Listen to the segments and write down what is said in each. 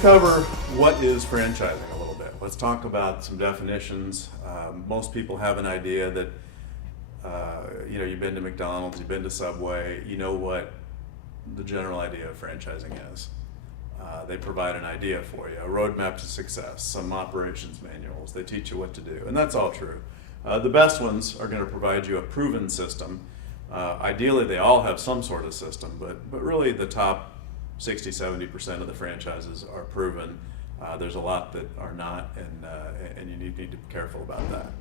cover what is franchising a little bit. Let's talk about some definitions. Most people have an idea that you've been to McDonald's, you've been to Subway, you know what the general idea of franchising is. They provide an idea for you, a roadmap to success, some operations manuals. They teach you what to do, and that's all true. The best ones are going to provide you a proven system. Ideally, they all have some sort of system, but really the top 60-70% of the franchises are proven. There's a lot that are not, and you need to be careful about that.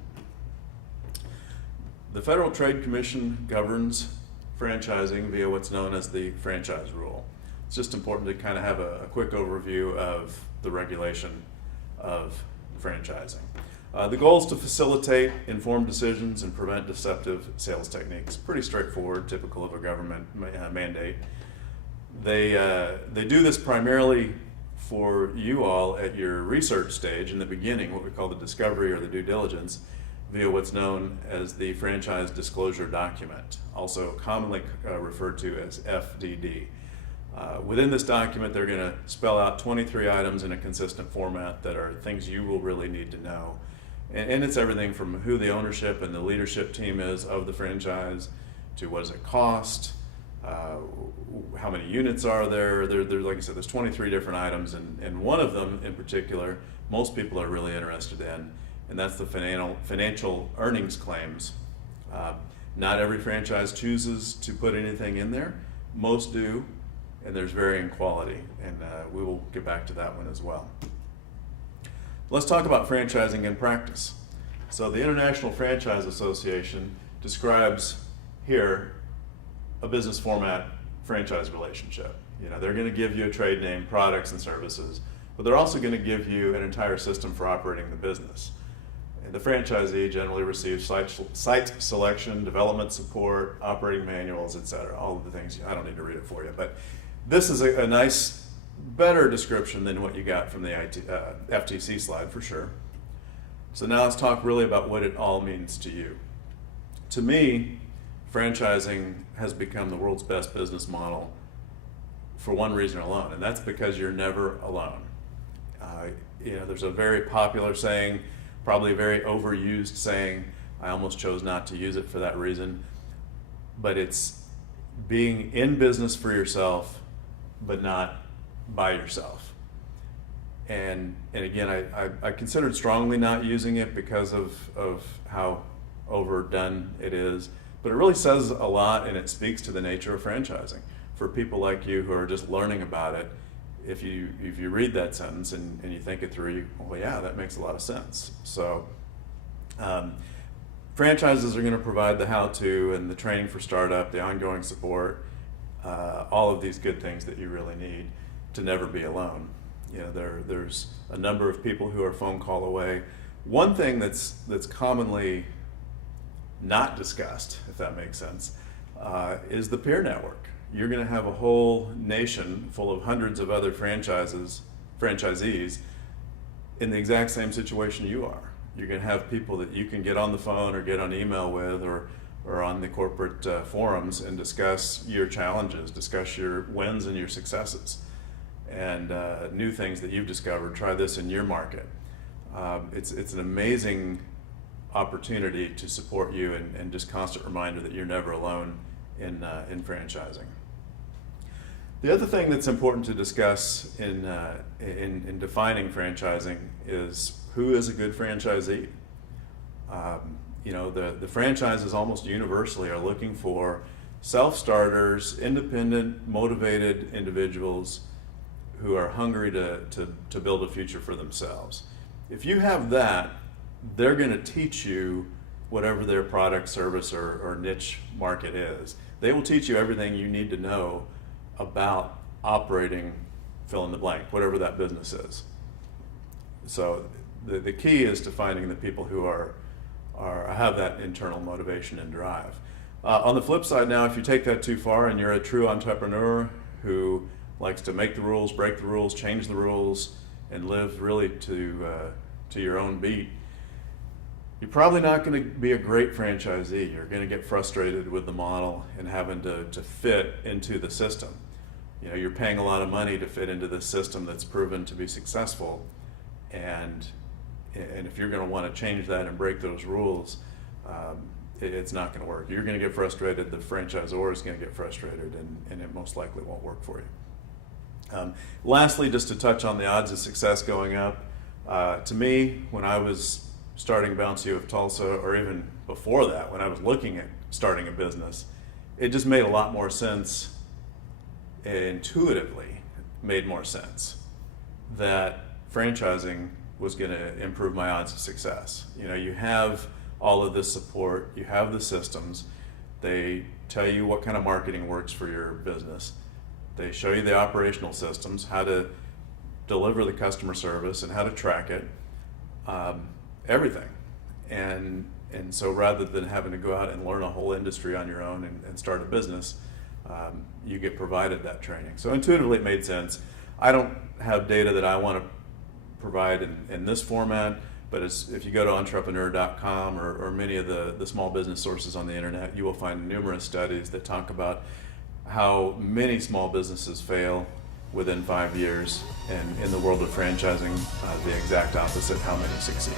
The Federal Trade Commission governs franchising via what's known as the franchise rule. It's just important to kind of have a quick overview of the regulation of franchising. The goal is to facilitate informed decisions and prevent deceptive sales techniques. Pretty straightforward, typical of a government mandate. They do this primarily for you all at your research stage in the beginning, what we call the discovery or the due diligence, via what's known as the franchise disclosure document, also commonly referred to as FDD. Within this document, they're going to spell out 23 items in a consistent format that are things you will really need to know. And it's everything from who the ownership and the leadership team is of the franchise, to what does it cost, how many units are there. There's, like I said, there's 23 different items, and one of them in particular, most people are really interested in, and that's the financial earnings claims. Not every franchise chooses to put anything in there. Most do, and there's varying quality, and we will get back to that one as well. Let's talk about franchising in practice. So the International Franchise Association describes here a business format franchise relationship. They're going to give you a trade name, products and services, but they're also going to give you an entire system for operating the business. And the franchisee generally receives site selection, development support, operating manuals, etc. All of the things, I don't need to read it for you, but this is a nice, better description than what you got from the FTC slide for sure. So now let's talk really about what it all means to you. To me, franchising has become the world's best business model for one reason alone, and that's because you're never alone. There's a very popular saying, probably a very overused saying. I almost chose not to use it for that reason, but it's being in business for yourself, but not by yourself. And again, I considered strongly not using it because of how overdone it is. But it really says a lot, and it speaks to the nature of franchising. For people like you who are just learning about it, if you read that sentence and you think it through, well, yeah, that makes a lot of sense. So franchises are going to provide the how-to and the training for startup, the ongoing support, all of these good things that you really need to never be alone. There's a number of people who are phone call away. One thing that's commonly not discussed, if that makes sense, is the peer network. You're going to have a whole nation full of hundreds of other franchisees in the exact same situation you are. You're going to have people that you can get on the phone or get on email with or on the corporate forums and discuss your challenges, discuss your wins and your successes, and new things that you've discovered. Try this in your market. It's an amazing opportunity to support you, and just constant reminder that you're never alone in franchising. The other thing that's important to discuss in defining franchising is who is a good franchisee. The franchises almost universally are looking for self-starters, independent, motivated individuals who are hungry to build a future for themselves. If you have that, they're going to teach you whatever their product, service, or niche market is. They will teach you everything you need to know about operating fill in the blank, whatever that business is. So the key is to finding the people who have that internal motivation and drive. On the flip side now, if you take that too far and you're a true entrepreneur who likes to make the rules, break the rules, change the rules, and live really to your own beat, you're probably not going to be a great franchisee. You're going to get frustrated with the model and having to fit into the system. You're paying a lot of money to fit into this system that's proven to be successful, and if you're going to want to change that and break those rules, it's not going to work. You're going to get frustrated, the franchisor is going to get frustrated, and it most likely won't work for you. Lastly, just to touch on the odds of success going up, to me, when I was starting Bouncy of Tulsa, or even before that, when I was looking at starting a business, it just made a lot more sense, intuitively made more sense, that franchising was going to improve my odds of success. You have all of this support, you have the systems, they tell you what kind of marketing works for your business, they show you the operational systems, how to deliver the customer service and how to track it, everything. And so rather than having to go out and learn a whole industry on your own and start a business, you get provided that training. So intuitively it made sense. I don't have data that I want to provide in this format, but if you go to entrepreneur.com or many of the small business sources on the internet, you will find numerous studies that talk about how many small businesses fail within 5 years, and in the world of franchising, the exact opposite, how many succeed.